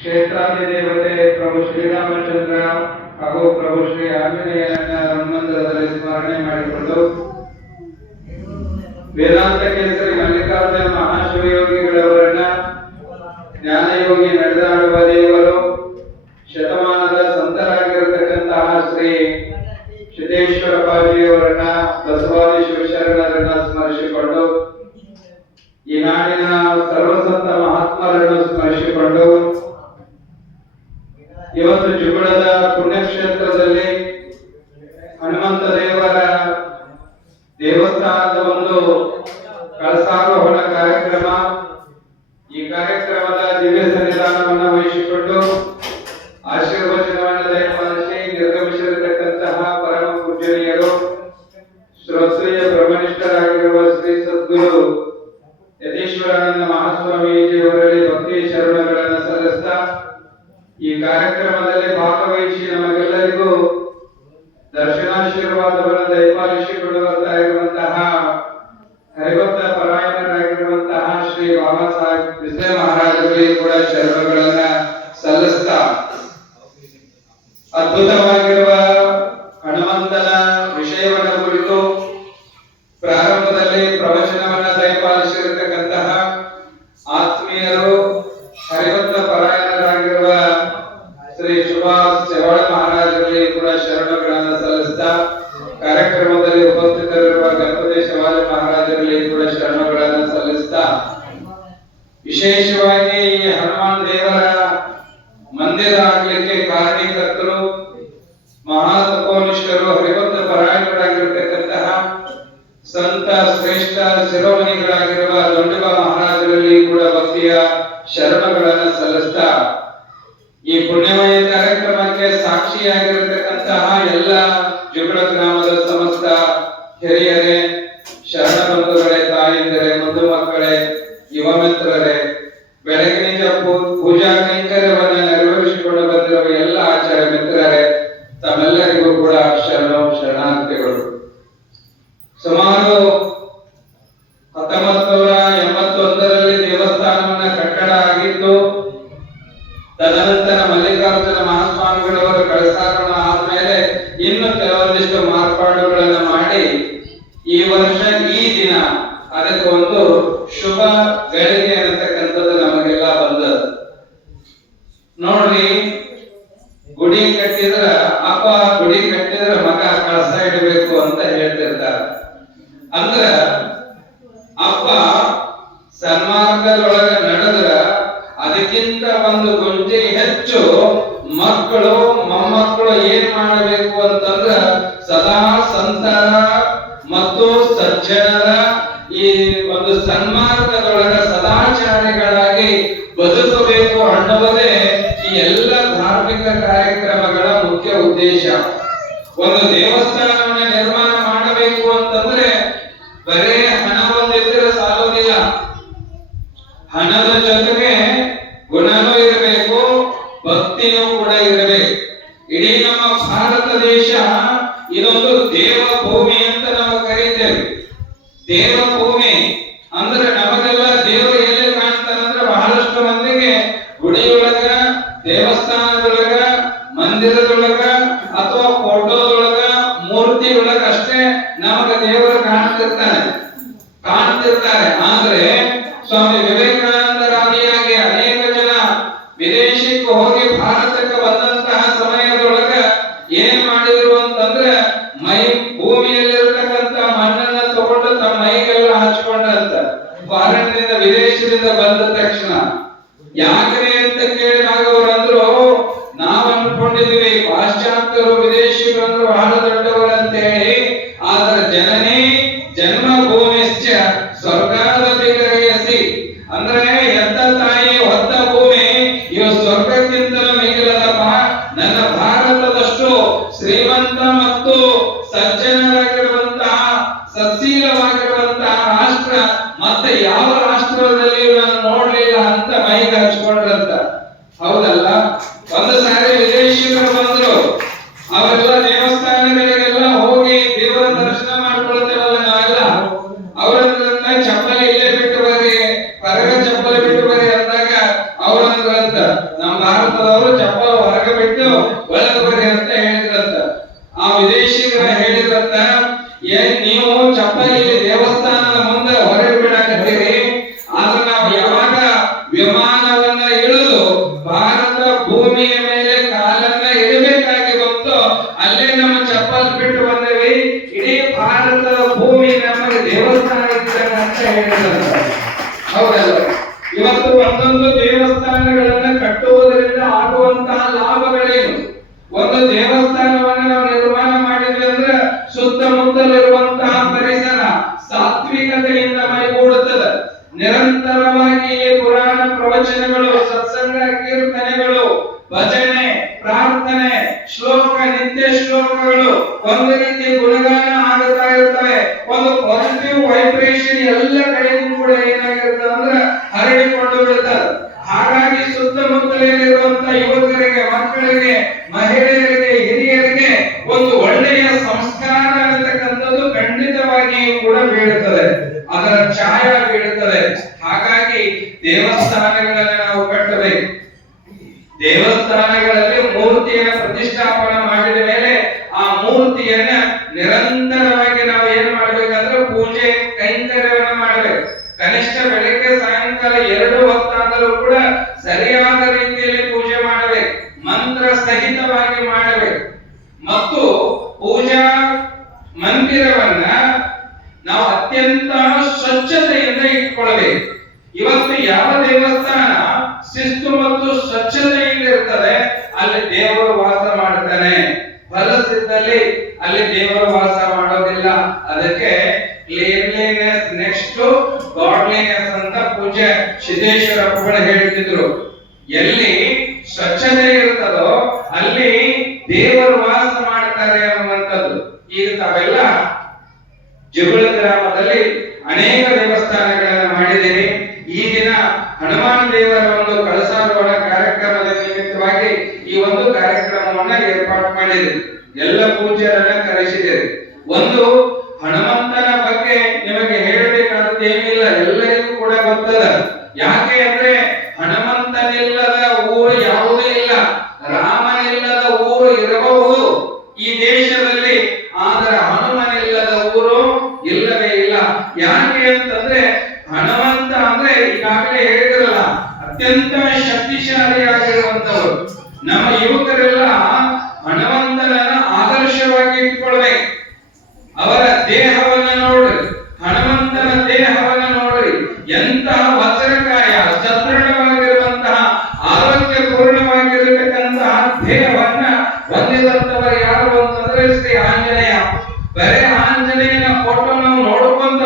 ಕ್ಷೇತ್ರಾಧಿದೇವತೆ ಪ್ರಭು ಶ್ರೀರಾಮಚಂದ್ರ ಹಾಗೂ ಪ್ರಭು ಶ್ರೀ ಆಂಜನೇಯನ ಹನುಮಂತರದಲ್ಲಿ ಸ್ಮರಣೆ ಮಾಡಿಕೊಂಡು ವೇದಾಂತ ಕೇಸರಿ ಮಲ್ಲಿಕಾರ್ಜುನ ಮಹಾಶಿವಯೋಗಿಗಳವರನ್ನ ಜ್ಞಾನಯೋಗಿ ನಡೆದಾಡುವ ದೇವರು ಶತಮಾನದ ಸಂತರಾಗಿರತಕ್ಕಂತಹ ಶ್ರೀ ಸಿದ್ದೇಶ್ವರ ಬಾಜಿಯವರನ್ನ ಬಸವಾದಿ ಶಿವಶರಣರನ್ನ ಸ್ಮರಿಸಿಕೊಂಡು ಈ ನಾಡಿನ ಸರ್ವಸಂತ ಮಹಾತ್ಮರನ್ನು ಸ್ಮರಿಸಿಕೊಂಡು ಇವತ್ತು ಜುಗುಳದ ಪುಣ್ಯಕ್ಷೇತ್ರದಲ್ಲಿ ಹನುಮಂತ ದೇವರ ದೇವಸ್ಥಾನದ ಒಂದು ಕಳಸಾರೋಹಣ ಕಾರ್ಯಕ್ರಮ. ಈ ಕಾರ್ಯಕ್ರಮದ ದಿವ್ಯ ಸನ್ನಿಧಾನವನ್ನು ವಹಿಸಿಕೊಂಡು ಆಶೀರ್ವಚನವನ್ನು ದಯಪಾಲಿಸಿ ನಿರ್ಗಮಿಸಿರತಕ್ಕಂತಹ ಪರಮ ಪೂಜನೀಯರು ಶ್ರೋತ್ರಿಯ ಬ್ರಹ್ಮನಿಷ್ಠರಾಗಿರುವ ಶ್ರೀ ಸದ್ಗುರು ಯತೀಶ್ವರಾನಂದ ಮಹಾಸ್ವಾಮೀಜಿಯವರಲ್ಲಿ ಭಕ್ತಿ ಶರಣಗಳನ್ನು ಸಲ್ಲಿಸ್ತಾ ಈ ಕಾರ್ಯಕ್ರಮದಲ್ಲಿ ಭಾಗವಹಿಸಿ ನಮಗೆಲ್ಲರಿಗೂ ದರ್ಶನಾಶೀರ್ವಾದವನ್ನು ದಯಪಾಲಿಸಿಕೊಳ್ಳುವಂತಹ ಇರುವಂತಹ ಹರಿಭಕ್ತ ಪರಾಯಣರಾಗಿರುವಂತಹ ಶ್ರೀ ಬಾಬಾ ಸಾಹೇಬ್ ಬಿಸ್ಲೆ ಮಹಾರಾಜರಿಗೆ ಕೂಡ ಶರಣಗಳನ್ನ ಸಲ್ಲಿಸ್ತಾ ಅದ್ಭುತವಾಗಿರುವ ಹನುಮಂತನ ವಿಷಯವನ್ನು ಕುರಿತು ಪ್ರಾರಂಭದಲ್ಲಿ ಪ್ರವಚನವನ್ನ ದಯಪಾಲಿಸಿರತಕ್ಕಂತಹ ಆತ್ಮೀಯರು ಹರಿಭಕ್ತ ಪರಾಯಣರಾಗಿರುವ ಶ್ರೀ ಸುಭಾಷ್ ಚವಾಳ ಮಹಾರಾಜರಿಗೆ ಕೂಡ ಶರಣಗಳನ್ನು ಸಲ್ಲಿಸ್ತಾ ಕಾರ್ಯಕ್ರಮದಲ್ಲಿ ಉಪಸ್ಥಿತರಿರುವ ಗಣಪತಿ ಶಿವಾಜಿ ಮಹಾರಾಜರಿಗೆ ಕೂಡ ಶರಣಗಳನ್ನು ಸಲ್ಲಿಸ್ತಾ ವಿಶೇಷವಾಗಿ ಈ ಹನುಮಾನ್ ದೇವರ ಮಂದಿರ ಆಗ್ಲಿಕ್ಕೆ ಕಾರಣೀಕರ್ತರು ಮಹಾತಪೋನಿಷ್ಠರು ಹರಿಭಕ್ತ ಪರಾಯಣರಾಗಿರತಕ್ಕಂತಹ ಸಂತ ಶ್ರೇಷ್ಠ ಶಿರೋಮಣಿಗಳಾಗಿರುವ ದೊಡ್ಡಬ ಮಹಾರಾಜರಲ್ಲಿ ಕೂಡ ಭಕ್ತಿಯ ಶರಣಗಳನ್ನು ಸಲ್ಲಿಸ್ತಾ ಈ ಪುಣ್ಯಮಯ ಕಾರ್ಯಕ್ರಮಕ್ಕೆ ಸಾಕ್ಷಿಯಾಗಿರತಕ್ಕಂತಹ ಎಲ್ಲ ಜುಗುಳ ಗ್ರಾಮದ ಸಮಸ್ತ ಹಿರಿಯರೇ, ಶರಣ ಬಂಧುಗಳೇ, ತಾಯಿಂದರೇ, ಮಧು ಮಕ್ಕಳೇ, ಯುವ ಮಿತ್ರರೇ, ಬೆಳಗಿನ ಪೂಜಾ ಕೈಂಕರ್ಯವನ್ನು ನೆರವೇರಿಸಿಕೊಂಡು ಬಂದಿರುವ ಎಲ್ಲ ಆಚಾರ್ಯ ಮಿತ್ರರೇ, ತಮ್ಮೆಲ್ಲರಿಗೂ ಕೂಡ ಶರಣಾರ್ಥಿಗಳು. ಸುಮಾರು 1981ರಲ್ಲಿ ದೇವಸ್ಥಾನವನ್ನ ಕಟ್ಟಡ ಆಗಿದ್ದು, ತದನಂತರ ಮಲ್ಲಿಕಾರ್ಜುನ ಮಹಾಸ್ವಾಮಿಗಳವರು ಕಳಸಾರೋಹಣ ಆದ್ಮೇಲೆ ಇನ್ನು ಕೆಲವೊಂದಿಷ್ಟು ಮಾರ್ಪಾಡುಗಳನ್ನು ಮಾಡಿ ಈ ವರ್ಷ ಈ ದಿನ ಅದಕ್ಕೆ ಒಂದು ಶುಭ ಗಳಿಗೆ ಅನ್ನತಕ್ಕಂಥದ್ದು ನಮಗೆಲ್ಲ ಬಂದದ್ದು. ನೋಡ್ರಿ, ಗುಡಿ ಕಟ್ಟಿದ್ರ ಅಪ್ಪ ಗುಡಿ ಕಟ್ಟಿದ್ರ ಮಗ ಕಳಸ ಇಡಬೇಕು ಅಂತ ಹೇಳ್ತಿರ್ತಾರೆ. ಅಂದ್ರ ಅಪ್ಪ ಸನ್ಮಾರ್ಗದೊಳಗ ನಡೆದ್ರ ಅದಕ್ಕಿಂತ ಒಂದು ಗುಂಜೆ ಹೆಚ್ಚು ಮಕ್ಕಳು ಮೊಮ್ಮಕ್ಕಳು ಏನ್ ಮಾಡಬೇಕು ಅಂತಂದ್ರ ಸದಾ ಸಂತರ ಮತ್ತು ಸಜ್ಜನರ ಈ ಒಂದು ಸನ್ಮಾರ್ಗದೊಳಗ ಸದಾಚಾರಿಗಳಾಗಿ ಬದುಕಬೇಕು ಅನ್ನುವುದೇ ಈ ಎಲ್ಲ ಧಾರ್ಮಿಕ ಕಾರ್ಯಕ್ರಮಗಳ ಮುಖ್ಯ ಉದ್ದೇಶ. ಒಂದು ದೇವಸ್ಥಾನವನ್ನು ನಿರ್ಮಾಣ ಮಾಡಬೇಕು ಅಂತಂದ್ರೆ ಬರೇ ಹಣ ಒಂದಿದ್ರೆ ಸಾಲೋದಿಲ್ಲ. ಹಣದ ಜೊತೆಗೆ ಗುಣನೂ ಇರಬೇಕು, ಭಕ್ತಿನೂ ಕೂಡ ಇರಬೇಕು. ಇಡೀ ನಮ್ಮ ಭಾರತ ದೇಶ ಇದೊಂದು ದೇವಭೂಮಿ ಅಂತ ನಾವು ಕರೀತೇವೆ. ದೇವಭೂಮಿ ಅಂದ್ರೆ ನಮಗೆಲ್ಲ ದೇವರು ಎಲ್ಲಿ ಕಾಣ್ತಾರಂದ್ರೆ ಬಹಳಷ್ಟು ಮಂದಿಗೆ ಗುಡಿಯೊಳಗ, ದೇವಸ್ಥಾನದೊಳಗ, ಮಂದಿರದೊಳಗ ಅಥವಾ ಫೋಟೋದೊಳಗ, ಮೂರ್ತಿಯೊಳಗ ಅಷ್ಟೇ ನಮಗೆ ದೇವರು ಕಾಣ್ತಿರ್ತಾರೆ. ಆದ್ರೆ ಸ್ವಾಮಿ ವಿವೇಕಾನಂದರಾದಿಯಾಗಿ ಅನೇಕ ಜನ ವಿದೇಶಕ್ಕೆ ಹೋಗಿ ಭಾರತಕ್ಕೆ ಬಂದಂತಹ ಸಮಯದೊಳಗ ಏನ್ ಮಾಡಿದ್ರು ಅಂತಂದ್ರೆ ಭೂಮಿಯಲ್ಲಿರ್ತಕ್ಕಂಥ ಮಣ್ಣನ್ನ ತಗೊಂಡು ತಮ್ಮ ಮೈಗೆಲ್ಲ ಹಚ್ಕೊಂಡಂತ. ಫಾರಿನ್ನಿಂದ ವಿದೇಶದಿಂದ ಬಂದ ತಕ್ಷಣ ಯಾಕ್ರೆ ಅಂತ ಕೇಳಿದಾಗ ಅವರಂದ್ರು, ನಾವ್ ಅನ್ಕೊಂಡಿದ್ವಿ ಪಾಶ್ಚಾತ್ಯರು ವಿದೇಶಿಗರು ಬಹಳ ದೊಡ್ಡವರಂತ ಹೇಳಿ, ಆದ್ರೆ ಜನನೇ ಜನ್ಮಭೂಮಿಶ್ಚ ಸ್ವರ್ಗಾದಪಿ ಗರೀಯಸಿ ಅಂದ್ರೆ ಎತ್ತ ತಾಯಿ ಹೊತ್ತ ಭೂಮಿ ಇವು ಸ್ವರ್ಗಕ್ಕಿಂತಲೂ ಮಿಗಿಲದಪ್ಪ. ನನ್ನ ಭಾರತದಷ್ಟು ಶ್ರೀಮಂತ ಮತ್ತು ಸಜ್ಜನರಾಗಿರುವಂತಹ ಸತ್ಶೀಲವಾಗಿರುವಂತಹ ರಾಷ್ಟ್ರ ಮತ್ತೆ ಯಾವ ರಾಷ್ಟ್ರದಲ್ಲಿ ನಾನು ನೋಡ್ಲಿಲ್ಲ ಅಂತ ಮೈಗೆ ಹಚ್ಕೊಂಡ್ರಂತ. ಹೌದಲ್ಲ? ಒಂದು ಸಾರಿ ವಿದೇಶಿಗರು ಬಂದ್ರು, ಅವರೆಲ್ಲ ದೇವಸ್ಥಾನಗಳಿಗೆಲ್ಲ ಹೋಗಿ ದೇವರ ದರ್ಶನ ಮಾಡ್ಕೊಳ್ತೇವಲ್ಲ ನಾವೆಲ್ಲ, ಅವರಂದ್ರಂತ ಚಪ್ಪಲಿ ಇಲ್ಲೇ ಬಿಟ್ಟು ಬರ್ರಿ, ಹೊರಗ ಚಪ್ಪಲಿ ಬಿಟ್ಟು ಬರ್ರಿ ಅಂದಾಗ ಅವರಂದ್ರಂತ, ನಮ್ಮ ಭಾರತದವರು ಚಪ್ಪಲ ಹೊರಗೆ ಬಿಟ್ಟು ಒಳಗೆ ಬರ್ರಿ ಅಂತ ಹೇಳಿದ್ರಂತ. ಆ ವಿದೇಶಿಗರ ಹೇಳಿದ್ರಂತ, ಏನ್ ನೀವು ಚಪ್ಪಲಿ ಇಲ್ಲಿ ದೇವಸ್ಥಾನದ ಮುಂದೆ ಹೊರಗೆ ಬಿಡಾಕತ್ತೀರಿ, ಆದ್ರೆ ನಾವು ಯಾವಾಗ ವಿಮಾನವನ್ನ ಇಳಿದು ಭಾರತ ಭೂಮಿಯ ಮೇಲೆ ಕಾಲನ್ನ ಇಡಬೇಕಾಗಿ ಬಂತು, ಅಲ್ಲೇ ನಮ್ಮ ಚಪ್ಪಲ್ ಬಿಟ್ಟು ಬಂದೇವಿ. ಇಡೀ ಭಾರತದ ಭೂಮಿ ನಮಗೆ ದೇವಸ್ಥಾನ ಇದ್ದಾಗ ಅಂತ ಹೇಳಿದ್ರಂತ. ಹೌದಲ್ಲ? ಇವತ್ತು ಒಂದೊಂದು ದೇವಸ್ಥಾನಗಳನ್ನ ಕಟ್ಟುವುದರಿಂದ ಆಗುವಂತಹ ಲಾಭಗಳೇನು? ಒಂದು ದೇವಸ್ಥಾನವನ್ನು ನಾವು ನಿರ್ಮಾಣ ಮಾಡಿದ್ವಿ ಅಂದ್ರೆ ಸುತ್ತಮುತ್ತಲಿರುವಂತಹ ಪರಿಸರ ಸಾತ್ವಿಕತೆಯಿಂದ ಮೈಗೂಡುತ್ತದೆ. ನಿರಂತರವಾಗಿ ಪುರಾಣ ಪ್ರವಚನಗಳು, ಸತ್ಸಂಗ, ಕೀರ್ತನೆಗಳು, ಭಜನೆ, ಪ್ರಾರ್ಥನೆ, ಶ್ಲೋಕ, ನಿತ್ಯ ಶ್ಲೋಕಗಳು, ಒಂದು ರೀತಿ ಗುಣಗಾನ ಆಗುತ್ತಾ ಇರ್ತವೆ. ಒಂದು ಪಾಸಿಟಿವ್ ವೈಬ್ರೇಷನ್ ಎಲ್ಲ ಕಡೆಗೂ ಕೂಡ ಏನಾಗಿರ್ತದೆ ಅಂದ್ರೆ ಹರಡಿಕೊಂಡು ಬಿಡುತ್ತದೆ. ಹಾಗಾಗಿ ಸುತ್ತಮುತ್ತಲಿರುವಂತಹ ಯುವಕರಿಗೆ, ಮಕ್ಕಳಿಗೆ, ಮಹಿಳೆಯರಿಗೆ, ಹಿರಿಯರಿಗೆ ಒಂದು ಒಳ್ಳೆಯ ಸಂಸ್ಕಾರ ಅನ್ನತಕ್ಕಂಥದ್ದು ಖಂಡಿತವಾಗಿಯೂ ಕೂಡ ಬೀಳುತ್ತದೆ, ಅದರ ಛಾಯ ಬೀಳುತ್ತದೆ. ಹಾಗಾಗಿ ದೇವಸ್ಥಾನಗಳನ್ನು ನಾವು ಕಟ್ಟಬೇಕು. ದೇವಸ್ಥಾನಗಳಲ್ಲಿ ಮೂರ್ತಿಯನ್ನು ಪ್ರತಿಷ್ಠಾಪನೆ ಮಾಡಿದ ಮೇಲೆ ಆ ಮೂರ್ತಿಯನ್ನ ನಿರಂತರವಾಗಿ ನಾವು ಏನ್ ಮಾಡ್ಬೇಕಂದ್ರೆ ಪೂಜೆ ಕೈಂಕರ್ಯವನ್ನು ಮಾಡಬೇಕು. ಕನಿಷ್ಠ ಬೆಳಗ್ಗೆ ಸಾಯಂಕಾಲ 2 ಹೊತ್ತಾದರೂ ಕೂಡ ಸರಿಯಾದ ರೀತಿಯಲ್ಲಿ ಪೂಜೆ ಮಾಡಬೇಕು, ಮಂತ್ರ ಸಹಿತವಾಗಿ ಮಾಡಬೇಕು. ಮತ್ತು ಪೂಜಾ ಮಂದಿರವನ್ನ ನಾವು ಅತ್ಯಂತ ಸ್ವಚ್ಛತೆಯಿಂದ ಇಟ್ಕೊಳ್ಬೇಕು. ಇವತ್ತು ಯಾವ ದೇವಸ್ಥಾನ ಶಿಸ್ತು ಮತ್ತು ಸ್ವಚ್ಛತೆಯಿಂದ ಇರ್ತದೆ ಅಲ್ಲಿ ದೇವರು ವಾಸ ಮಾಡ್ತಾನೆ. ಹೊಲಸಿದ್ದಲ್ಲಿ ಅಲ್ಲಿ ದೇವರು ವಾಸ ಮಾಡೋದಿಲ್ಲ. ಅದಕ್ಕೆ ಕ್ಲೀನ್ಲಿನೆಸ್ ನೆಕ್ಸ್ಟ್ ಟು ಗಾಡ್ಲಿನೆಸ್ ಅಂತ ಪೂಜ್ಯ ಸಿದ್ದೇಶ್ವರಪ್ಪಗಳು ಹೇಳ್ತಿದ್ರು. ಎಲ್ಲಿ ಸ್ವಚ್ಛತೆ ಇರ್ತದೋ ಅಲ್ಲಿ ದೇವರು ವಾಸ ಮಾಡ್ತಾರೆ ಅನ್ನುವಂಥದ್ದು. ಈಗ ತಾವೆಲ್ಲ ಜಗಳ ಗ್ರಾಮದಲ್ಲಿ ಅನೇಕ ದೇವಸ್ಥಾನಗಳನ್ನು ಮಾಡಿದ್ದೀರಿ. ಈ ದಿನ ಹನುಮಾನ್ ದೇವರ ಒಂದು ಕಳಸಾರೋಹಣ ಕಾರ್ಯಕ್ರಮದ ನಿಮಿತ್ತವಾಗಿ ಈ ಒಂದು ಕಾರ್ಯಕ್ರಮವನ್ನ ಏರ್ಪಾಡು ಮಾಡಿದೆ. ಎಲ್ಲ ಪೂಜ್ಯರನ್ನ ಕರೆಸಿದ್ದೇವೆ. ಒಂದು ಹನುಮಂತನ ಬಗ್ಗೆ ನಿಮಗೆ ಹೇಳಬೇಕಾದದ್ದು ಏನಿಲ್ಲ, ಎಲ್ಲರಿಗೂ ಕೂಡ ಗೊತ್ತದ. ಯಾಕೆ ಅಂದ್ರೆ ಹನುಮಂತನಿಲ್ಲದ ಊರು ಯಾವುದೂ ಇಲ್ಲ, ರಾಮನಿಲ್ಲದ ಊರು ಇರಬಹುದು ಈ ದೇಶದಲ್ಲಿ, ಆದರೆ ಹನುಮನಿಲ್ಲದ ಊರು ಇಲ್ಲವೇ ಇಲ್ಲ. ಯಾಕೆ ಅಂತಂದ್ರೆ ಹನುಮಂತ ಅಂದ್ರೆ ಈಗಾಗಲೇ ಹೇಳಿದ್ರಲ್ಲ, ಅತ್ಯಂತ ಶಕ್ತಿಶಾಲಿಯಾಗಿರುವಂತವರು. ನಮ್ಮ ಯುವಕರೆಲ್ಲ ಹನುಮಂತನನ್ನ ಆದರ್ಶವಾಗಿ ಇಟ್ಕೊಳ್ಬೇಕು. ಅವರ ದೇಹವನ್ನ ನೋಡ್ರಿ, ಹನುಮಂತನ ದೇಹವನ್ನ ನೋಡ್ರಿ, ಎಂತಹ ವಜ್ರಕಾಯ, ಸದೃಢವಾಗಿರುವಂತಹ, ಆರೋಗ್ಯಪೂರ್ಣವಾಗಿರತಕ್ಕಂತಹ ದೇಹವನ್ನ ಹೊಂದಿದಂತವರು ಯಾರು ಅಂತಂದ್ರೆ ಶ್ರೀ ಆಂಜನೇಯ. ಬರೇ ಆಂಜನೇಯನ ಫೋಟೋ ನಾವು ನೋಡ್ಕೊಂತ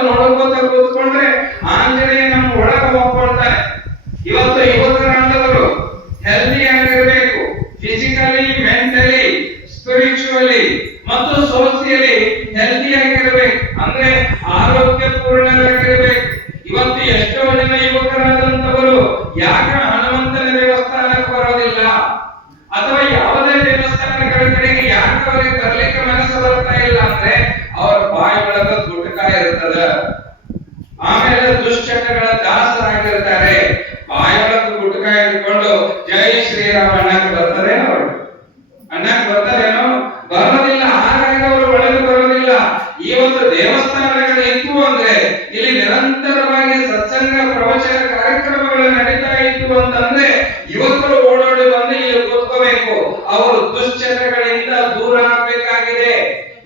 ಕೂತ್ಕೊಂಡ್ರೆ ಆಂಜನೇಯ ನಮ್ಮ ಒಳಗೆ ಹೋಗ್ಕೊಳ್ತಾನೆ. ಇವತ್ತು ಯುವಕರಾಂಧವರು ಹೆಲ್ದಿ ಆಗಿರ್ಬೇಕು, ಫಿಸಿಕಲಿ, ಮೆಂಟಲಿ, ಸ್ಪಿರಿಚುವಲಿ ಮತ್ತು ಸೋಷಿಯಲಿ ಹೆಲ್ದಿ ಆಗಿರ್ಬೇಕು, ಅಂದ್ರೆ ಆರೋಗ್ಯ ಪೂರ್ಣರಾಗಿರ್ಬೇಕು. ಇವತ್ತು ಎಷ್ಟೋ ಜನ ಯುವಕರಾದಂತವರು ಯಾಕೆ ಹನುಮಂತನ ದೇವಸ್ಥಾನಕ್ಕೆ ಬರೋದಿಲ್ಲ, ಅಥವಾ ಯಾವುದೇ ದೇವಸ್ಥಾನಗಳ ಕಡೆಗೆ ಯಾಕೆ ಅವರಿಗೆ ಬರ್ಲಿಕ್ಕೆ ಮನಸ್ಸು ಬರ್ತಾ ಇಲ್ಲ ಅಂದ್ರೆ ಅವರ ಬಾಯಿ ಒಳಗ ಗುಟಕ ಇರ್ತದ, ಆಮೇಲೆ ದುಶ್ಚಟಗಳ ದಾಸರಾಗಿರ್ತಾರೆ. ಬಾಯೊಳಗೆ ಗುಟಕ ಇಟ್ಕೊಂಡು ಜೈ ಶ್ರೀರಾಮ ಅನ್ನಕ್ಕೆ ಬರ್ತಾರೇನೋ ಅವರು? ಅನ್ನಕ್ಕೆ ಬರ್ತಾರೇನೋ? ಬರೋದಿಲ್ಲ. ಹಾಗಾಗಿ ಅವರು ಒಳಗೆ ಬರೋದಿಲ್ಲ. ಈ ಒಂದು ದೇವಸ್ಥಾನಗಳು ಇತ್ತು ಅಂದ್ರೆ ಇಲ್ಲಿ ನಿರಂತರವಾಗಿ ಸತ್ಸಂಗ ಪ್ರವಚನ ಕಾರ್ಯಕ್ರಮಗಳು ನಡೀತಾ ಇತ್ತು ಅಂತಂದ್ರೆ ಯುವಕರು ಓಡೋಡಿ ಬಂದು ಇಲ್ಲಿ ಕೂತ್ಕೋಬೇಕು. ಅವರು ದುಶ್ಚಟಗಳಿಂದ ದೂರ ಆಗಬೇಕಾಗಿದೆ.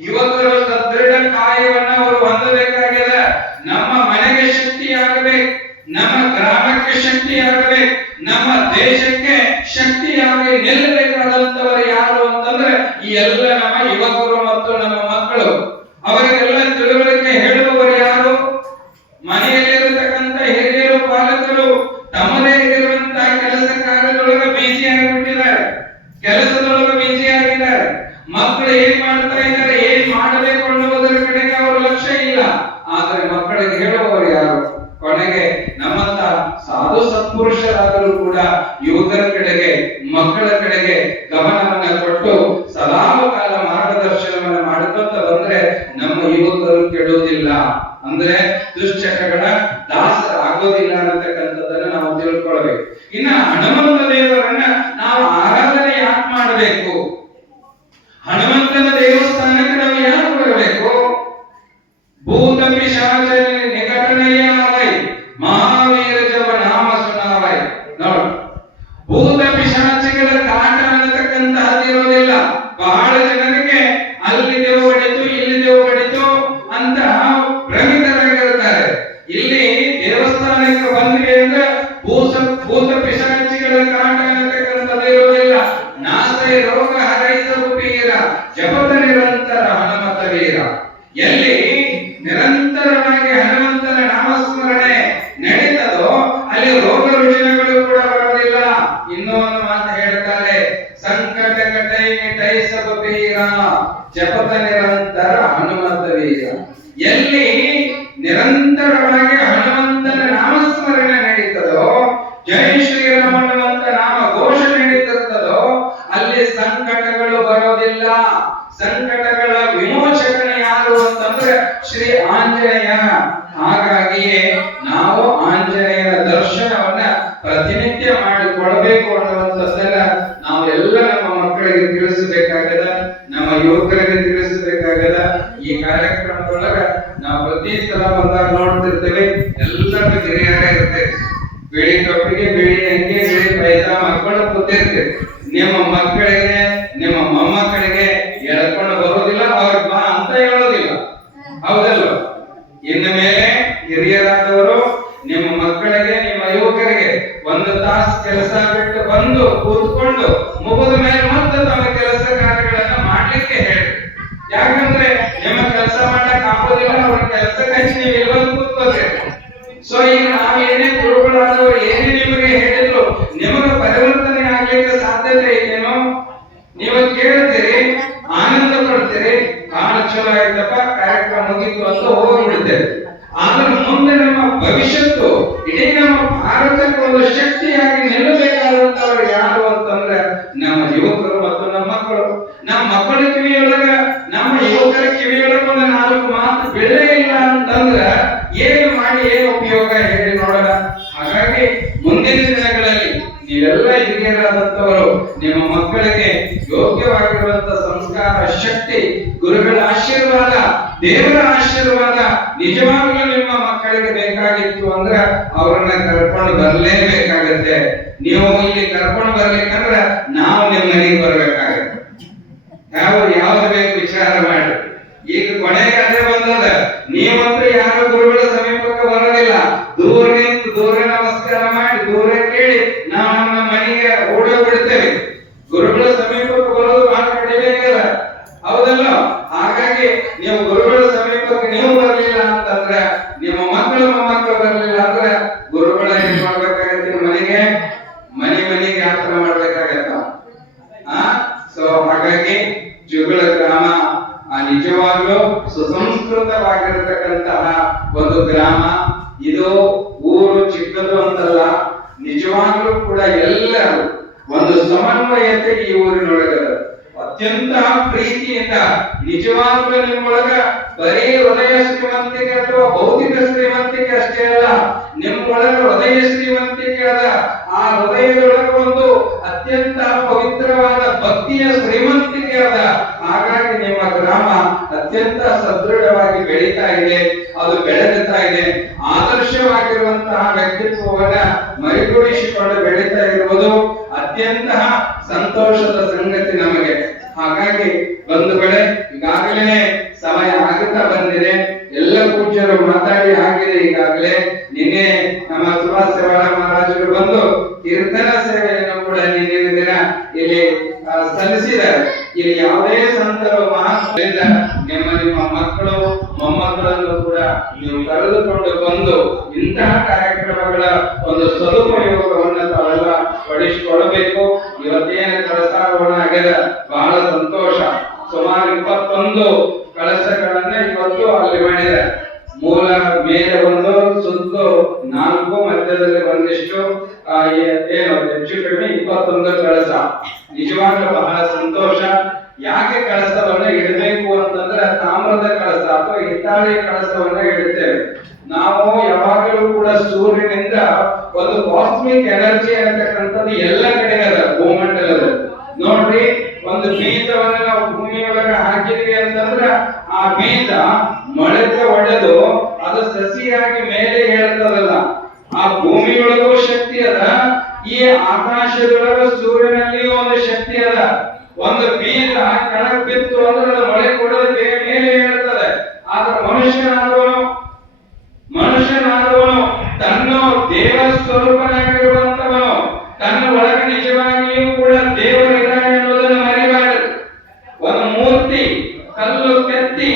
ಯುವಕರು ಸದೃಢ ಕಾಯವನ್ನ ಅವರು ಹೊಂದಬೇಕಾಗಿದೆ. ನಮ್ಮ ಮನೆಗೆ ಶಕ್ತಿ ಆಗಬೇಕು, ನಮ್ಮ ಗ್ರಾಮಕ್ಕೆ ಶಕ್ತಿ ಆಗಬೇಕು, ನಮ್ಮ ದೇಶಕ್ಕೆ ಶಕ್ತಿಯಾಗಿ ನಿಲ್ಲಬೇಕಾದಂತವರು ಯಾರು ಅಂತಂದ್ರೆ ಈ ಎಲ್ಲ ನಮ್ಮ ಯುವಕರು ಮತ್ತು ನಮ್ಮ ಮಕ್ಕಳು. ಅವರಿಗೆಲ್ಲ ತಿಳುವಳಿಕೆ ಹೇಳುವವರು ಯಾರು? ಮನೆಯಲ್ಲಿರತಕ್ಕಂತ ಹಿರಿಯರು, ಪಾಲಕರು ತಮ್ಮದೇ ಇರುವಂತಹ ಕೆಲಸ ಕಾರ್ಯದೊಳಗೆ ಬಿಜಿ ಆಗಿಬಿಟ್ಟಿದ್ದಾರೆ, ಕೆಲಸದೊಳಗೆ ಬಿಜಿ ಆಗಿದ್ದಾರೆ. ಮಕ್ಕಳು ಏನ್ ಮಾಡ್ತಾ ಇದ್ದಾರೆ, ಏನ್ ಮಾಡಬೇಕು ಅನ್ನುವುದರ ಕಡೆಗೆ ಅವರ ಲಕ್ಷ್ಯ ಇಲ್ಲ. ಆದರೆ ಮಕ್ಕಳಿಗೆ ಹೇಳುವವರು ಯಾರು? ಕೊನೆಗೆ ನಮ್ಮಂತ ಸಾಧು ಸತ್ಪುರುಷರಾದರೂ ಕೂಡ ಯುವಕರ ಕಡೆಗೆ, ಮಕ್ಕಳ ಕಡೆಗೆ ಗಮನವನ್ನ ಕೊಟ್ಟು ಸದಾಕಾಲ ಮಾರ್ಗದರ್ಶನವನ್ನ ಮಾಡಿಕೊಂತ ಬಂದ್ರೆ ನಮ್ಮ ಯುವಕರು ಕೆಡುವುದಿಲ್ಲ, ಅಂದ್ರೆ ದುಶ್ಚಟಗಳ ದಾಸರಾಗೋದಿಲ್ಲ ಅನ್ನತಕ್ಕಂಥದ್ದನ್ನ ನಾವು ತಿಳ್ಕೊಳ್ಬೇಕು. ಇನ್ನ ಹನುಮಂತ ದೇವರನ್ನ ಇನ್ನೂ ಒಂದು ಮಾತು ಹೇಳ್ತಾರೆ, ಸಂಕಟ ಕಟೈ ಸಬ ಪೀರ ಜಪತ ನಿರಂತರ ಹನುಮಂತ ವೀರ. ಎಲ್ಲಿ ನಿರಂತರವಾಗಿ ಹನುಮಂತನ ನಾಮಸ್ಮರಣೆ ನಡೀತದೋ, ಜೈ ಶ್ರೀರಾಮ ಹನುಮಂತ ನಾಮ ಘೋಷ ನಡೀತಿರ್ತದೋ, ಅಲ್ಲಿ ಸಂಕಟಗಳು ಬರೋದಿಲ್ಲ. ಸಂಕಟಗಳ ವಿಮೋಚಕನ ಯಾರು ಅಂತಂದ್ರೆ ಶ್ರೀ ಆಂಜನೇಯ. ಹಾಗಾಗಿಯೇ ನಾವು ಆಂಜನೇಯನ ದರ್ಶನವನ್ನ ಪ್ರತಿನಿತ್ಯ ಮಾಡಿಕೊಡಬೇಕು ಅನ್ನುವಂಥದ್ದನ್ನ ನಾವೆಲ್ಲ ನಮ್ಮ ಮಕ್ಕಳಿಗೆ ತಿಳಿಸಬೇಕಾಗದ, ನಮ್ಮ ಯುವಕರಿಗೆ ತಿಳಿಸಬೇಕಾಗದ. ಈ ಕಾರ್ಯಕ್ರಮದೊಳಗ ನಾವು ಪ್ರತಿ ಸಲ ಬಂದಾಗ ನೋಡ್ತಿರ್ತೇವೆ, ಎಲ್ಲರೂ ಹಿರಿಯರೇ ಇರ್ತೇವೆ. ಬಿಳಿ ಕಪ್ಪಿಗೆ ಬಿಳಿ ಅಂಗಿ ಬಿಳಿ ಪೈಜಾಮ ಹಾಕೊಂಡು ಕೂತಿರ್ತೇವೆ. ನಿಮ್ಮ ಮಕ್ಕಳಿಗೆ ನಿಮ್ಮ ಮೊಮ್ಮಕ್ಕಳಿಗೆ ಎಳ್ಕೊಂಡು ಬರೋದಿಲ್ಲ, ಅವ್ರಿಗೆ ಬಾ ಅಂತ ಹೇಳೋದಿಲ್ಲ, ಹೌದಲ್ಲ? ಇನ್ನು ಮೇಲೆ ಹಿರಿಯರಾದವರು ನಿಮ್ಮ ಮಕ್ಕಳಿಗೆ ನಿಮ್ಮ ಯುವಕರಿಗೆ ಒಂದು ತಾಸು ಕೆಲಸ ಬಿಟ್ಟು ಬಂದು ಕೂತ್ಕೊಂಡು ಮುಗಿದ ಮೇಲೆ ಮತ್ತೆ ತಮ್ಮ ಕೆಲಸ ಕಾರ್ಯಗಳನ್ನ ಮಾಡ್ಲಿಕ್ಕೆ ಹೇಳಿ. ಯಾಕಂದ್ರೆ ನಿಮ್ಮ ಕೆಲಸ ಮಾಡಕ್ ಆಗೋದಿಲ್ಲ, ಅವ್ರ ಕೆಲಸ ಕಚ್ಚಿ ನೀವು ಇಲ್ಲಿ ಕೂತ್ಕೋಬೇಕು. ಸೊ ಈಗ ನಾವೇನೇ ಗುರುಗಳಾದವರು ಏನೇ ನಿಮಗೆ ಹೇಳಿದ್ರು ನಿಮಗೆ ಪರಿವರ್ತನೆ ಆಗ್ಲಿಕ್ಕೆ ಸಾಧ್ಯತೆ ಇದೆಯೇನೋ? ನೀವು ಕೇಳ್ತೀರಿ, ಆನಂದ ಪಡ್ತೀರಿ, ಬಹಳ ಚಲೋ ಆಯ್ತಪ್ಪ, ಕಾರ್ಯಕ್ರಮ ಮುಗಿತು ಅಂತ ಹೋಗ್ಬಿಡ್ತೇವೆ. ಆದ್ರೆ ಮುಂದೆ ನಮ್ಮ ಭವಿಷ್ಯತ್ತು, ಇಡೀ ನಮ್ಮ ಭಾರತಕ್ಕೆ ಒಂದು ಶಕ್ತಿಯಾಗಿ ನಿಲ್ಲಬೇಕಾದಂತವ್ರು ಯಾರು ಅಂತಂದ್ರೆ ನಮ್ಮ ಯುವಕರು ಮತ್ತು ನಮ್ಮ ಮಕ್ಕಳು. ನಮ್ಮ ಮಕ್ಕಳ ಕಿವಿಯೊಳಗ ನಮ್ಮ ಯುವಕರ ಕಿವಿಯೊಳಗ ಒಂದು 4 ಮಾತು ಬೆಳೆ ಇಲ್ಲ ಅಂತಂದ್ರ ಏನು ಮಾಡಿ ಏನು ಉಪಯೋಗ ಹೇಳಿ ನೋಡೋಣ. ಹಾಗಾಗಿ ಮುಂದಿನ ದಿನಗಳಲ್ಲಿ ನೀವೆಲ್ಲ ಹಿರಿಯರಾದಂತವರು ನಿಮ್ಮ ಮಕ್ಕಳಿಗೆ ಯೋಗ್ಯವಾಗಿರುವಂತ ಸಂಸ್ಕಾರ, ಶಕ್ತಿ, ಗುರುಗಳ ಆಶೀರ್ವಾದ, ದೇವರ ಆಶೀರ್ವಾದ ನಿಜವಾಗ್ಲೂ ನಿಮ್ಮ ಮಕ್ಕಳಿಗೆ ಬೇಕಾಗಿತ್ತು ಅಂದ್ರೆ ಅವ್ರನ್ನ ಕರ್ಕೊಂಡು ಬರ್ಲೇಬೇಕಾಗತ್ತೆ. ನೀವು ಇಲ್ಲಿ ಕರ್ಕೊಂಡು ಬರ್ಲಿಕ್ಕಂದ್ರೆ ನಾವು ನಿಮ್ಮ ಮನೆಗೆ ಬರ್ಬೇಕಾಗತ್ತೆ. ಯಾವ್ದು ಬೇಕು ವಿಚಾರ ಮಾಡಿ. ಈಗ ಕೊನೆಗೆ ಅದೇ ಬಂದದ, ನೀವಂತೂ ಯಾರು ಗುರುಗಳ ಸಮೀಪಕ್ಕೆ ಬರೋದಿಲ್ಲ. ದೂರ ನಿಂತು ದೂರ ನಮಸ್ಕಾರ ಮಾಡಿ ದೂರ ಕೇಳಿ ನಾವು ನಮ್ಮ ಮನೆಗೆ ಓಡೋಗ್ಬಿಡ್ತೇವೆ. ಗುರುಗಳ ಸಮೀಪಕ್ಕೆ ಬರೋದು ಬಹಳ ಕಡಿಮೆ ಇಲ್ಲ, ಹೌದಲ್ಲ? ಹಾಗಾಗಿ ನೀವು ಗುರುಗಳ ಸಮೀಪಕ್ಕೆ ನೀವು ಬರಲಿಲ್ಲ ಅಂತಂದ್ರೆ, ನಿಮ್ಮ ಮಕ್ಕಳು ಮೊಮ್ಮಕ್ಕಳು ಬರಲಿಲ್ಲ ಅಂದ್ರೆ ಗುರುಗಳ ಏನ್ ಮಾಡ್ಬೇಕಾಗತ್ತೆ? ಮನೆಗೆ ಮನೆಗೆ ಯಾತ್ರೆ ಮಾಡ್ಬೇಕಾಗತ್ತ. ಸೊ ಹಾಗಾಗಿ ಜುಗಳ ಗ್ರಾಮ ನಿಜವಾಗ್ಲೂ ಸುಸಂಸ್ಕೃತವಾಗಿರತಕ್ಕಂತಹ ಒಂದು ಗ್ರಾಮ. ಇದು ಊರು ಚಿಕ್ಕದು ಅಂತಲ್ಲ, ನಿಜವಾಗ್ಲೂ ಕೂಡ ಎಲ್ಲರೂ ಒಂದು ಸಮನ್ವಯತೆ ಈ ಊರಿನೊಳಗದ. ಅತ್ಯಂತ ಪ್ರೀತಿಯಿಂದ ನಿಜವಾಗ್ಲೂ ನಿಮ್ಮೊಳಗ ಬರೀ ಹೃದಯ ಶ್ರೀಮಂತಿಕೆ ಅಥವಾ ಭೌತಿಕ ಶ್ರೀಮಂತಿಕೆ ಅಷ್ಟೇ ಅಲ್ಲ, ನಿಮ್ಮೊಳಗ ಹೃದಯ ಶ್ರೀಮಂತಿಕೆ ಅದ. ಆ ಹೃದಯದೊಳಗ ಒಂದು ಅತ್ಯಂತ ಪವಿತ್ರವಾದ ಭಕ್ತಿಯ ಶ್ರೀಮಂತಿಕೆ ಅದ. ಹಾಗಾಗಿ ನಿಮ್ಮ ಗ್ರಾಮ ಅತ್ಯಂತ ಸದೃಢವಾಗಿ ಬೆಳೀತಾ ಇದೆ, ಅದು ಬೆಳೆದುತ್ತಾ ಇದೆ. ಆದರ್ಶವಾಗಿರುವಂತಹ ವ್ಯಕ್ತಿತ್ವವನ್ನ ಮೈಗೂಡಿಸಿಕೊಂಡು ಬೆಳೀತಾ ಇರುವುದು ಅತ್ಯಂತ ಸಂತೋಷದ ಸಂಗತಿ ನಮಗೆ. ಹಾಗಾಗಿ ಬಂಧುಗಳೇ, ಈಗಾಗಲೇ ಸಮಯ ಆಗುತ್ತಾ ಬಂದಿದೆ. ಎಲ್ಲ ಪೂಜ್ಯರು ಮಾತಾಡಿ ಆಗಿದೆ ಈಗಾಗಲೇ. ನಿನ್ನೆ ನಮ್ಮ ಸುಭಾಷ್ ಸೇವಾಳ ಮಹಾರಾಜರು ಬಂದು ಕೀರ್ತನ ಸೇವೆಯನ್ನು ಕೂಡ ನಿನ್ನೆ ದಿನ ಇಲ್ಲಿ ಸಲ್ಲಿಸಿದ್ದಾರೆ. ಇಲ್ಲಿ ಯಾವುದೇ ಸಂತರು ಮಹಾತ್ಮರಿಂದ ನಿಮ್ಮ ಮಕ್ಕಳು ಮೊಮ್ಮಕ್ಕಳನ್ನು ಕೂಡ ನೀವು ಕರೆದುಕೊಂಡು ಬಂದು ಇಂತಹ ಕಾರ್ಯಕ್ರಮಗಳ ಒಂದು ಸದುಪಯೋಗವನ್ನು ತಾವೆಲ್ಲ ಪಡಿಸಿಕೊಡಬೇಕು. ಇವತ್ತೇನು ಕಳಸಾರೋಹಣ ಆಗ್ಯದ, ಬಹಳ ಸಂತೋಷ. ಸುಮಾರು 21 ಕಳಸಗಳನ್ನ ಇವತ್ತು ಅಲ್ಲಿ ಮಾಡಿದ್ದಾರೆ. ಮೂಲ ಮೇಲೆ ಒಂದು, ಸುತ್ತು 4, ಮಧ್ಯದಲ್ಲಿ ಒಂದಿಷ್ಟು, ಏನು ಹೆಚ್ಚು ಕಡಿಮೆ 21 ಕಳಸ. ನಿಜವಾಗ್ಲೂ ಬಹಳ ಸಂತೋಷ. ಯಾಕೆ ಕಳಸವನ್ನ ಇಡಬೇಕು ಅಂತಂದ್ರೆ, ತಾಮ್ರದ ಕಳಸ ಅಥವಾ ಹಿತ್ತಾಳೆ ಕಳಸವನ್ನ ಇಡುತ್ತೇವೆ ನಾವು. ಯಾವಾಗಲೂ ಕೂಡ ಸೂರ್ಯನಿಂದ ಒಂದು ಕಾಸ್ಮಿಕ್ ಎನರ್ಜಿ ಅಂತಕ್ಕಂಥದ್ದು ಎಲ್ಲ ಕಡೆ ಅದ, ಭೂಮಂಡಲದಲ್ಲಿ. ನೋಡ್ರಿ, ಒಂದು ಬೀಜವನ್ನ ನಾವು ಭೂಮಿಯೊಳಗೆ ಹಾಕಿದ್ವಿ ಅಂತಂದ್ರ ಆ ಬೀಜ ಮೊಳಕೆ ಒಡೆದು ಅದು ಸಸಿಯಾಗಿ ಮೇಲೆ ಹೇಳ್ತದಲ್ಲ, ಆ ಭೂಮಿಯೊಳಗೂ ಶಕ್ತಿ ಅದ, ಈ ಆಕಾಶದೊಳಗ ಸೂರ್ಯನಲ್ಲಿಯೂ ಒಂದು ಶಕ್ತಿ ಅದ. ಒಂದು ಬೀಜ ಕೆಳಗೆ ಬಿತ್ತು ಅಂದ್ರೆ ಅದು ಮೊಳೆ ಕೊಡೋದು ಮೇಲೆ ಹೇಳ್ತದೆ. ಆದ್ರೆ ಮನುಷ್ಯನಾದವನು ತನ್ನ ದೇವ ಸ್ವರೂಪನಾಗಿರುವಂತವನು, ತನ್ನ ಒಳಗೆ ನಿಜವಾಗಿಯೂ ಕೂಡ ದೇವರಿದ್ದಾನೆ ಅನ್ನೋದನ್ನು ಮರಿಬಾರದು. ಒಂದು ಮೂರ್ತಿ ಕಲ್ಲು ಕೆತ್ತಿ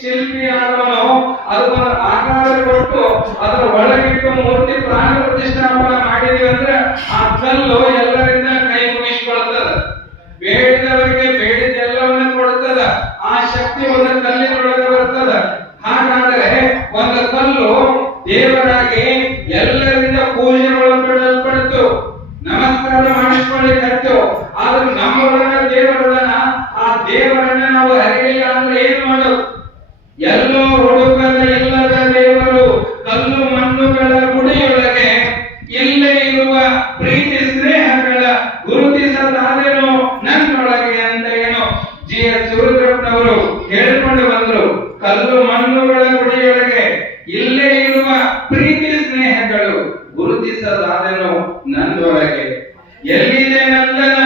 ಶಿಲ್ಪಿ ಆದವನು ಅದಕ್ಕೊಂದು ಆಕಾರ ಕೊಟ್ಟು ಅದರ ಒಳಗಿಟ್ಟು ಮೂರ್ತಿ ಪ್ರಾಣ ಪ್ರತಿಷ್ಠಾಪನೆ ಮಾಡಿದ್ವಿ ಅಂದ್ರೆ ಆ ಕಲ್ಲು ಎಲ್ಲ ಮಾಡಿಸ್ಕೊಳ್ಳಿಕ್ಕೆ ಆದ್ರೆ ನಮ್ಮ ಒಳಗ ದೇವರದನ, ಆ ದೇವರನ್ನ ನಾವು ಅರಿಲಿಲ್ಲ ಅಂದ್ರೆ ಏನ್ ಮಾಡೋದು? ಎಲ್ಲೋ ಹುಡುಕದ ಇಲ್ಲದ ದೇವರು ಕಲ್ಲು ಮಣ್ಣುಗಳ ಗುಡಿಯೊಳಗೆ ಇಲ್ಲೇ ಇರುವ ಪ್ರೀತಿ ಸ್ನೇಹಗಳ ಗುರುತಿಸದಾದೇನೋ ನನ್ನೊಳಗೆ ಅಂತ ಏನೋ G.S. ಶಿವರುದ್ರಪ್ಪನವರು ಹೇಳ್ಕೊಂಡು ಬಂದ್ರು. ಕಲ್ಲು ಮಣ್ಣುಗಳ ಗುಡಿಯೊಳಗೆ ಇಲ್ಲೇ ಇರುವ ಪ್ರೀತಿ ಸ್ನೇಹಗಳು ಗುರುತಿಸದಾದೇನೋ ನನ್ನೊಳಗೆ. ಎಲ್ಲಿದೆ ನಂದನ,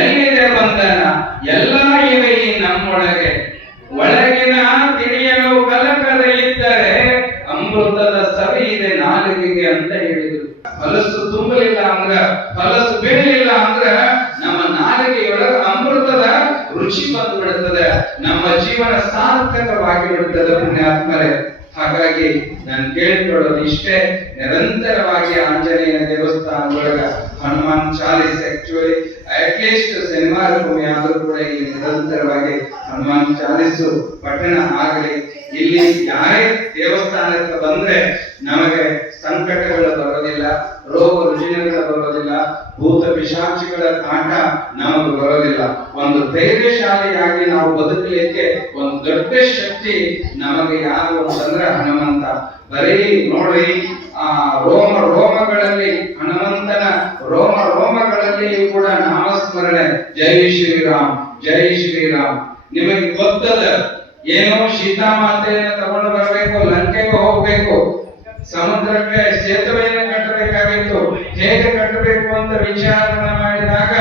ಎಲ್ಲಿದೆ ಬಂಧನ, ಎಲ್ಲ ಇವೆ ಈ ನಮ್ಮೊಳಗೆ. ಒಳಗಿನ ತಿಳಿಯಲು ಕಲಕದ ಇದ್ದರೆ ಅಮೃತದ ಸವಿ ಇದೆ ನಾಲಿಗೆಗೆ ಅಂತ ಹೇಳಿದ್ರು. ಹೊಲಸು ತುಂಬಲಿಲ್ಲ ಅಂದ್ರ, ಹೊಲಸು ಬೀಳಲಿಲ್ಲ ಅಂದ್ರ ನಮ್ಮ ನಾಲಿಗೆಯೊಳಗ ಅಮೃತದ ರುಚಿ ಬಂದು ಬಿಡುತ್ತದೆ, ನಮ್ಮ ಜೀವನ ಸಾರ್ಥಕವಾಗಿ ಬಿಡುತ್ತದೆ ಪುಣ್ಯಾತ್ಮರೇ. ಹಾಗಾಗಿ ನಾನು ಕೇಳಿಕೊಳ್ಳೋದು ಇಷ್ಟೇ, ನಿರಂತರವಾಗಿ ಆಂಜನೇಯ ದೇವಸ್ಥಾನದೊಳಗ ಹನುಮಾನ್ ಚಾಲಿಸ್ ಆಕ್ಚುಲಿ ಅಟ್ಲೀಸ್ಟ್ ಶನಿವಾರ ಭೂಮಿ ಆದ್ರೂ ಕೂಡ ಇಲ್ಲಿ ನಿರಂತರವಾಗಿ ಹನುಮಾನ್ ಚಾಲಿಸು ಪಠಣ ಆಗಲಿ. ಇಲ್ಲಿ ಯಾರೇ ದೇವಸ್ಥಾನಕ್ಕೆ ಬಂದ್ರೆ ನಮಗೆ ಸಂಕಟಗಳು ಬರೋದಿಲ್ಲ, ರೋಗ ರುಜಿನಗಳು ಬರೋದಿಲ್ಲ, ಭೂತ ಪಿಶಾಚಿಗಳ ಕಾಟ ನಮಗೆ ಬರೋದಿಲ್ಲ. ಒಂದು ಧೈರ್ಯಶಾಲಿಯಾಗಿ ನಾವು ಬದುಕಲಿಕ್ಕೆ ಒಂದು ದೊಡ್ಡ ಶಕ್ತಿ ನಮಗೆ ಯಾರು ಅಂತಂದ್ರೆ ಹನುಮಂತ. ಬರೀ ನೋಡ್ರಿ, ಆ ರೋಮಗಳಲ್ಲಿ ಹನುಮಂತನ ರೋಮಗಳಲ್ಲಿಯೂ ಕೂಡ ನಾಮಸ್ಮರಣೆ, ಜೈ ಶ್ರೀರಾಮ್ ಜೈ ಶ್ರೀರಾಮ್. ನಿಮಗೆ ಗೊತ್ತದ ಏನೋ ಸೀತಾಮಾತೆಯನ್ನು ತಗೊಂಡು ಬರಬೇಕು, ಲಂಕೆಗೆ ಹೋಗ್ಬೇಕು, ಸಮುದ್ರಕ್ಕೆ ಸೇತುವೆಯನ್ನು ಕಟ್ಟಬೇಕಾಗಿತ್ತು. ಹೇಗೆ ಕಟ್ಟಬೇಕು ಅಂತ ವಿಚಾರಣ ಮಾಡಿದಾಗ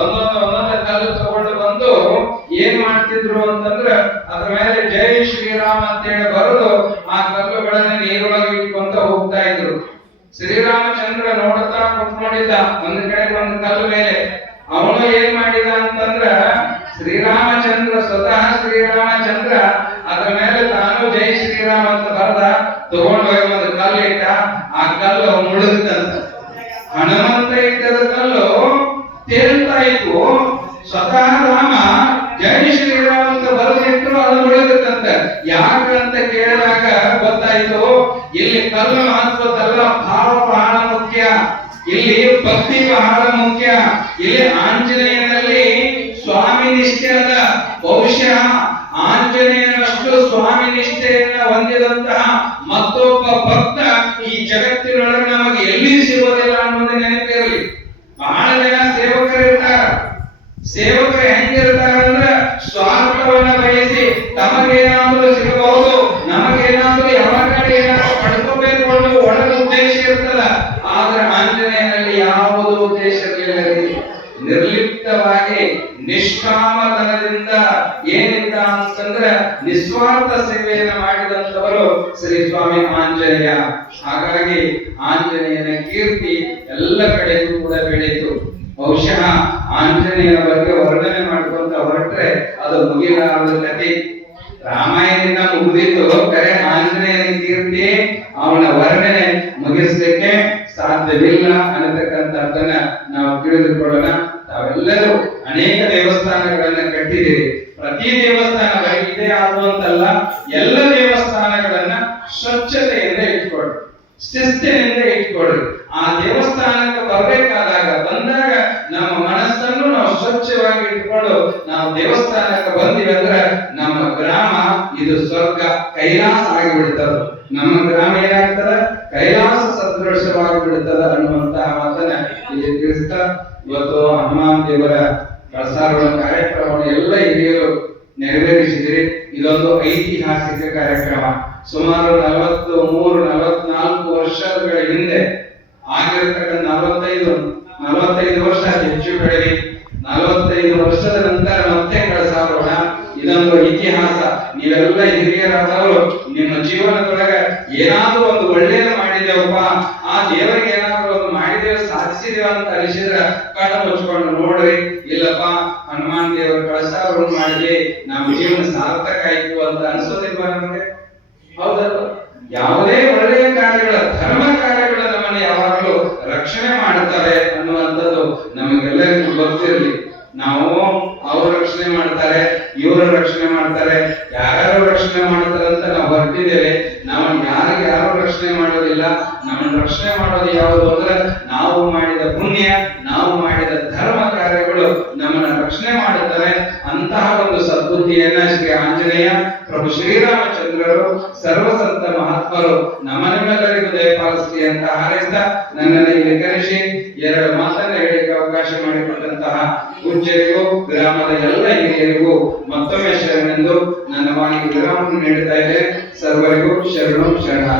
ಒಂದೊಂದು ಕಲ್ಲು ತಗೊಂಡು ಬಂದು ಏನ್ ಮಾಡ್ತಿದ್ರು ಅಂತಂದ್ರ ಅದ್ರ ಮೇಲೆ ಜೈ ಶ್ರೀರಾಮ್ ಅಂತೇಳಿ ಬರೆದು ಆ ಕಲ್ಲುಗಳನ್ನ ನೀರೊಳಗೆ ಇಟ್ಕೊಂತ ಹೋಗ್ತಾ ಇದ್ರು. ಶ್ರೀರಾಮಚಂದ್ರ ನೋಡ್ತಾ ಕುತ್ಕೊಂಡಿದ್ದ ಒಂದ್ ಕಡೆ ಒಂದು ಕಲ್ಲು ಮೇಲೆ. ಅವನು ಏನ್ ಮಾಡಿದ ಅಂತಂದ್ರ ಶ್ರೀರಾಮಚಂದ್ರ, ಸ್ವತಃ ಶ್ರೀರಾಮಚಂದ್ರ ಅದ್ರ ಮೇಲೆ ತಾನು ಜೈ ಶ್ರೀರಾಮ್ ಅಂತ ಬರೆದ, ತಗೊಂಡು ಹೋಗಿ ಒಂದು ಕಲ್ಲು ಇಟ್ಟ. ಆ ಕಲ್ಲು ಮುಳುಗುತ್ತಂತ. ಹನುಮಂತ ಇಟ್ಟದ ಕಲ್ಲು ತೇಲ್ತಾ ಇತ್ತು, ಸ್ವತಃ ರಾಮ ಜೈ ಶ್ರೀರಾಮ್ ಅಂತ ಬರೆದಿಟ್ರು, ಅದು ಮುಳುಗುತ್ತಂತ. ಯಾಕಂತ ಕೇಳಿದಾಗ ಗೊತ್ತಾಯ್ತು, ಇಲ್ಲಿ ಕಲ್ಲು ಮಹತ್ವದಲ್ಲ, ಭಾವ ಬಹಳ ಮುಖ್ಯ, ಇಲ್ಲಿ ಭಕ್ತಿ ಬಹಳ ಮುಖ್ಯ. ಇಲ್ಲಿ ಆಂಜನೇಯನಲ್ಲಿ ಸ್ವಾಮಿ ನಿಷ್ಠೆ ಅದ. ಬಹುಶಃ ಆಂಜನೇಯನಷ್ಟು ಸ್ವಾಮಿ ನಿಷ್ಠೆಯನ್ನ ಹೊಂದಿದಂತಹ ಮತ್ತೊಬ್ಬ ಭಕ್ತ ಈ ಜಗತ್ತಿನೊಳಗೆ ನಮಗೆ ಎಲ್ಲಿ ಸಿಗೋದಿಲ್ಲ ಅನ್ನೋದು ನೆನಪಿರಲಿ. ಬಹಳ ಜನ ಸೇವಕರಿರ್ತಾರ. ಸೇವಕರು ಹೆಂಗಿರ್ತಾರಂದ್ರೆ ಸ್ವಾರ್ಥವನ್ನ ಬಯಸಿ ತಮಗೇನಾದ್ರೂ ಸಿಗಬಹುದು, ನಮಗೇನಾದ್ರೂ ಯಾವಾಗ ಏನಾದ್ರೂ ಪಡ್ಕೋಬೇಕು ಅನ್ನೋ ಒಳಗ ಉದ್ದೇಶ ಇರ್ತದ. ಆದ್ರೆ ಆಂಜನೇಯನಲ್ಲಿ ಯಾವುದೂ ಉದ್ದೇಶ ಇರಲಿಲ್ಲ. ನಿರ್ಲಿಪ್ತವಾಗಿ ನಿಷ್ಕಾಮತನದಿಂದ ಏನಿದ್ದ ಅಂತಂದ್ರೆ ನಿಸ್ವಾರ್ಥ ಸೇವೆಯನ್ನು ಮಾಡಿದಂತವರು ಶ್ರೀ ಸ್ವಾಮಿ ಆಂಜನೇಯ. ಹಾಗಾಗಿ ಆಂಜನೇಯನ ಕೀರ್ತಿ ಎಲ್ಲ ಕಡೆಗೂ ಕೂಡ ಬೆಳೆಯಿತು. ಬಹುಶಃ ಆಂಜನೇಯನ ಬಗ್ಗೆ ವರ್ಣನೆ ಮಾಡ್ಕೊಂತ ಹೊರಟ್ರೆ ಅದು ಮುಗಿಲಾರದ ಕಥೆ. ರಾಮಾಯಣದಿಂದ ಮುಗಿದಿತ್ತು, ಕರೆ ಆಂಜನೇಯನ ಕೀರ್ತಿ, ಅವನ ವರ್ಣನೆ ಮುಗಿಸ್ಲಿಕ್ಕೆ ಸಾಧ್ಯವಿಲ್ಲ ಅನ್ನತಕ್ಕಂಥದ್ದನ್ನ ನಾವು ತಿಳಿದುಕೊಳ್ಳೋಣ. ತಾವೆಲ್ಲರೂ ಅನೇಕ ದೇವಸ್ಥಾನಗಳನ್ನ ಕಟ್ಟಿದ್ದೀರಿ. ಪ್ರತಿ ದೇವಸ್ಥಾನ ಇದೇ ಆಗುವಂತಲ್ಲ, ಎಲ್ಲ ದೇವಸ್ಥಾನಗಳನ್ನ ಸ್ವಚ್ಛತೆಯಿಂದ ಇಟ್ಕೊಳ್ರಿ, ಶಿಸ್ತಿನಿಂದ ಇಟ್ಕೊಳ್ರಿ. ಆ ದೇವಸ್ಥಾನಕ್ಕೆ ಬಂದಾಗ ನಮ್ಮ ಮನಸ್ಸನ್ನು ನಾವು ಸ್ವಚ್ಛವಾಗಿ ಇಟ್ಕೊಂಡು ನಾವು ದೇವಸ್ಥಾನಕ್ಕೆ ಬಂದಿವಿ ಅಂದ್ರೆ ನಮ್ಮ ಗ್ರಾಮ ಇದು ಸ್ವರ್ಗ, ಕೈಲಾಸ ಆಗಿಬಿಡ್ತದ. ನಮ್ಮ ಗ್ರಾಮ ಏನಾಗ್ತದ, ಕೈಲಾಸ ಸದೃಶವಾಗಿ ಬಿಡುತ್ತದ ಅನ್ನುವಂತಹ ಮಾತನ್ನ ಇಲ್ಲಿ ತಿಳಿಸ್ತಾ, ಇವತ್ತು ಹನುಮಾನ್ ದೇವರ ಕಳಸಾರೋಹಣ ಕಾರ್ಯಕ್ರಮವನ್ನು ಎಲ್ಲ ಹಿರಿಯರು ನೆರವೇರಿಸಿದಿರಿ. ಇದೊಂದು ಐತಿಹಾಸಿಕ ಕಾರ್ಯಕ್ರಮ. ಸುಮಾರು 43-44 ವರ್ಷಗಳ ಹಿಂದೆ ಆಗಿರತಕ್ಕಂಥ 45 ವರ್ಷ ಹೆಚ್ಚು ಕಡಿಮೆ 45 ವರ್ಷದ ನಂತರ ಮತ್ತೆ ಕಳಸಾರೋಹಣ. ಇದೊಂದು ಇತಿಹಾಸ. ನೀವೆಲ್ಲ ಹಿರಿಯರಾದವರು ನಿಮ್ಮ ಜೀವನದೊಳಗ ಏನಾದ್ರೂ ಒಂದು ಒಳ್ಳೆಯದು ಮಾಡಿದೇವಪ್ಪ, ಆ ದೇವರಿಗೆ ಏನಾದ್ರೂ ಒಂದು ಮಾಡಿದೇವ, ಸಾಧಿಸಿದೇವ ಅಂತ ಅನಿಸಿದ್ರ ಕಣ್ಣು ಮುಚ್ಕೊಂಡು ನೋಡ್ರಿ. ಇಲ್ಲಪ್ಪ, ಹನುಮಾನ್ ದೇವರ ಕಳಸಾರೋಹಣ ಮಾಡಿದ್ವಿ, ನಮ್ಮ ಜೀವನ ಸಾರ್ಥಕ ಆಯ್ತು ಅಂತ ಅನ್ಸೋದಿಲ್ವಾ ನಮಗೆ? ಹೌದಲ್ಲ? ಯಾವುದೇ ಒಳ್ಳೆಯ ಕಾರ್ಯಗಳ, ಧರ್ಮ ಕಾರ್ಯಗಳ ನಮ್ಮನ್ನು ಯಾವಾಗಲೂ ರಕ್ಷಣೆ ಮಾಡುತ್ತಾರೆ ಅನ್ನುವಂಥದ್ದು ನಮಗೆಲ್ಲರಿಗೂ ಗೊತ್ತಿರಲಿ. ನಾವು ಅವ್ರ ರಕ್ಷಣೆ ಮಾಡ್ತಾರೆ, ಇವರು ರಕ್ಷಣೆ ಮಾಡ್ತಾರೆ, ಯಾರ್ಯಾರು ರಕ್ಷಣೆ ಮಾಡ್ತಾರೆ ಅಂತ ನಾವು ಹೊರಟಿದ್ದೇವೆ. ನಾವು ಯಾರು ರಕ್ಷಣೆ ಮಾಡೋದಿಲ್ಲ. ನಮ್ಮನ್ನು ರಕ್ಷಣೆ ಮಾಡೋದು ಯಾವುದು ಅಂದ್ರೆ ನಾವು ಮಾಡಿದ ಪುಣ್ಯ, ನಾವು ಮಾಡಿದ ಕಾರ್ಯಗಳು ನಮ್ಮನ್ನ ರಕ್ಷಣೆ ಮಾಡುತ್ತವೆ. ಅಂತಹ ಒಂದು ಸದ್ಬುದ್ಧಿಯನ್ನ ಶ್ರೀ ಆಂಜನೇಯ ಪ್ರಭು ಶ್ರೀರಾಮಚಂದ್ರರು ಸರ್ವಸಂತ ಮಹಾತ್ಮರು ನಮ್ಮನೆಲ್ಲರಿಗೂ ದಯಪಾಲಿಸಲಿ ಅಂತ ಹಾರೈಸಿದ ನನ್ನನ್ನು ಇಲ್ಲಿ ಕರೆಸಿ ಎರಡು ಮಾತನ್ನ ಹೇಳಿಕ್ಕೆ ಅವಕಾಶ ಮಾಡಿಕೊಟ್ಟಂತಹ ಪೂಜ್ಯರಿಗೂ ಗ್ರಾಮದ ಎಲ್ಲ ಹಿರಿಯರಿಗೂ ಮತ್ತೊಮ್ಮೆ ಶರಣೆಂದು ನನ್ನ ವಾಣಿಗೆ ವಿರಾಮ ನೀಡುತ್ತಾ ಇದೆ. ಸರ್ವರಿಗೂ ಶರಣು ಶರಣ.